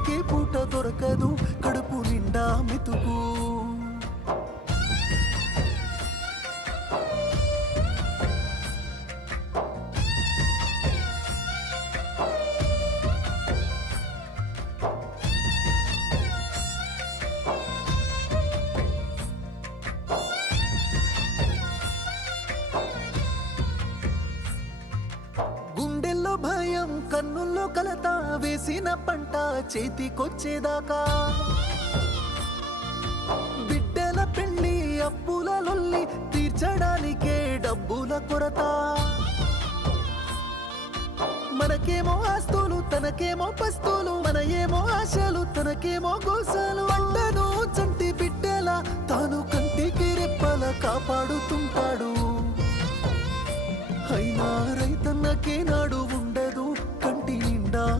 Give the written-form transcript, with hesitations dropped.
మనకే పూట దొరకదు కడుపు నిండా మెతుకు. గుండెల్లో భయం కన్నుల్లో కలత వేసిన పంట చేతికొచ్చేదాకా, బిడ్డల పెళ్లి అప్పుల లొల్లి తీర్చడానికే డబ్బుల కొరత. మనకేమో ఆస్తులు తనకేమో పస్తులు, మన ఏమో ఆశలు తనకేమో గోసలు. పంటను చంటి బిడ్డల తాను కంటికి రెప్పల కాపాడుతుంటాడు. అయినా రైతన్నకే నాడు